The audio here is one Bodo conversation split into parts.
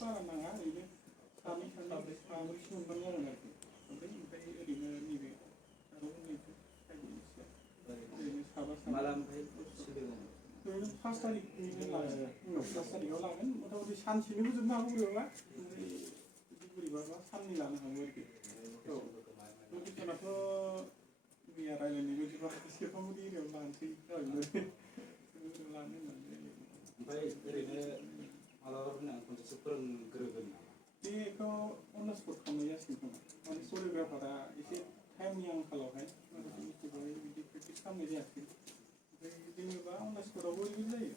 बारा नाङा ओरैनो सानै साब्रैसो मोनबानो जागोन आरोखि ओमफ्राय ओरैनो नैबे आरो नैबे ओरैनो साबा ओरैनो 5 तारिखनिफ्राय लागोन 5 तारिखआव लागोन मथा मथि सानसेनिबो जोबनो हागौ बोरैबा ओमफ्राय बिदि बोरैबाबा साननै लानो हागौ आरोखि औ लकेसनाथ' मैया रायज्लायनाय बायदिबा सेरफांगुरि एरियायाव लानोसै जागोन लानो होननानै ओमफ्राय ओरैनो मालाबाफोर नों खनसेसो फोरोंग्रोगोन नामा? बेखौ अन द स्पट खालामनाय जासिगोन खोमा माने करिय'ग्राफारा एसे टाइमनि आंखालावहाय माखासे बुस्थुखौहाय बिदि प्रेक्टिस खालामनाय जायाखै ओमफ्राय जोङोबा अन द स्पटआवबो ओरैबायदि जायो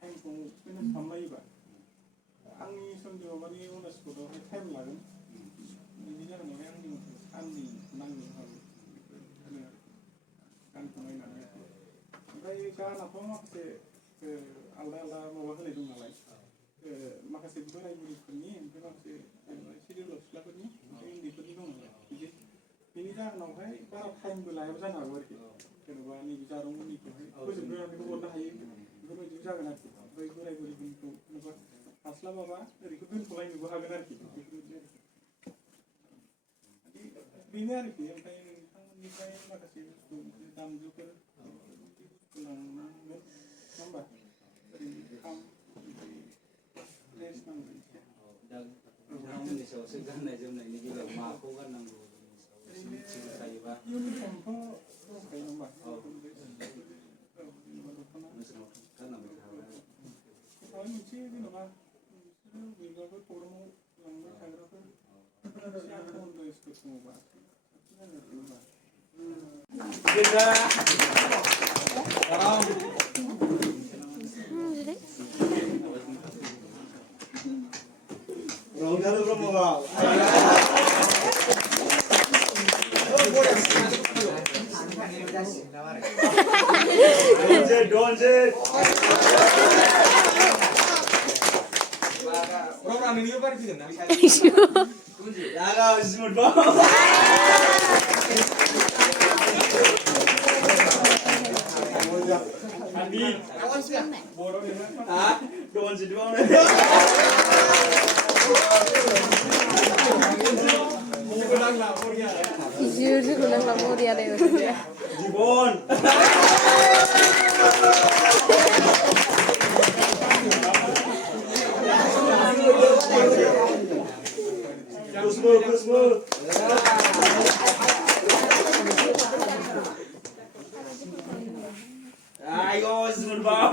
टाइमखौ मेनेज खालामलायोबा आंनि सन्देहआव माने अन द स्पटआवहाय टाइम लागोन बिनि जाहोनावहाय आंनि मथे साननै नांनो हागौ बेखौ गानखौ नायनानै ओमफ्राय गानाथ' माखासे आलदा आलदा माबा होनाय दं नालाय माखासे बोराय बुरैफोरनि ओमफ्राय माखासे जेनेबा एसे डेभेलप सिख्लाफोरनि ओमफ्राय उन्दैफोरनि दं नालाय बिदि बेनि जाहोनावहाय बारा टाइमबो लायाबो जानो हागौ आरोखि जेनेबा नैबे जारौमोननिखौहाय फोजोबग्रोनानैबो हरनो हायो बेफोरबायदिबो जागोन आरोखि ओमफ्राय बोराय बुरैफोरनिखौ जेनेबा हास्लाबाबा ओरैखौ दोनथ'लायनोबो हागोन आरोखि बेफोरबायदि बेनो आरोखि ओमफ्राय नोंथांमोननिफ्राय माखासे बुस्थु दामजुफोर लांनांगोन नङा होमबा ओरैनो खाम ओमफ्राय ड्रेस नांगोन एसे नोंथांमोननि सायावसो गाननाय जोमनायनि बेलायाव माखौ गाननांगौ थायोबा इउनिफर्मथ' दंखायो नङा गानलांबाय थाबाय माबा मोनसे जेनेबा नोंसोरो बबेबाफोर प्रग्रामाव लांबाय थाग्राफोर एसे आनकमन ड्रेसफोर दङबा साबसिन रंजालु ब्रह्मबाव program ini apa sih kan? Jaga smooth bang. Andi, awas ya. ah, doan sih bang. Jujur gulang lampu dia deh. Jibon. Kusmu. Ayo, smooth bang.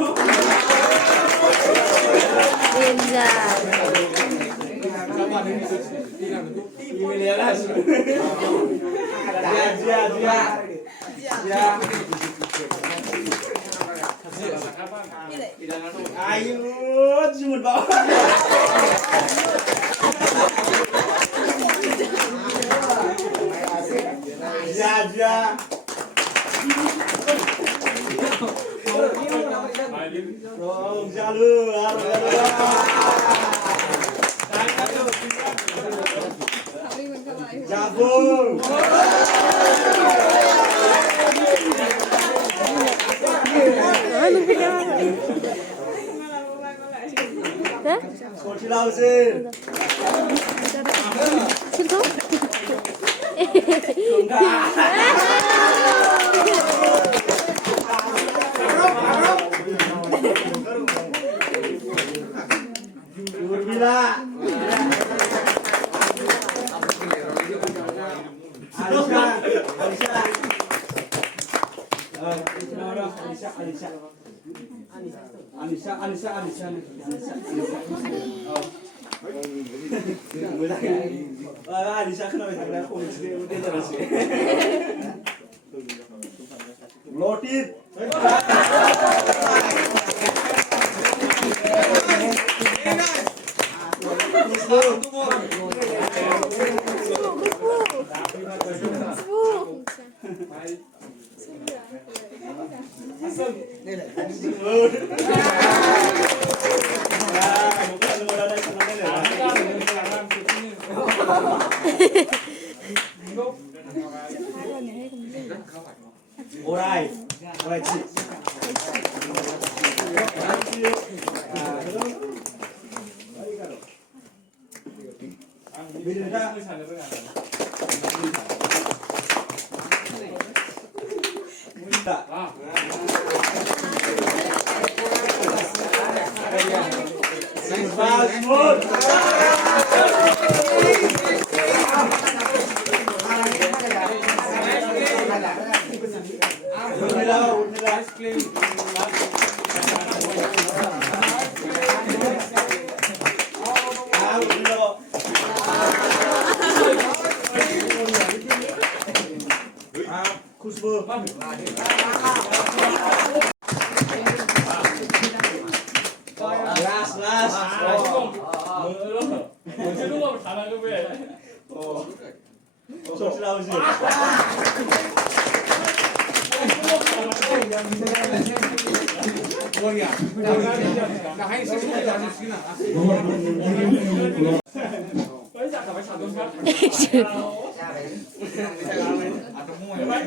Ayo, smooth bang. Ya. Rong jalu, Jabung. Sekolah lausin. Situ? Bila. Alisa kenapa tangan aku sini udah terus. Loaded. Alright, alright. 미르다. 문다. 파스포트. 우르빌라 우르빌라. 아 우르빌라. 아 쿠스부. 라스 라스. 새로운 잘하는 왜? 소스 나오지. 머리야. 나 하이 세 소리 안 했으나. 빨리 잠깐 빨리 자동차. 아, 너무 많이.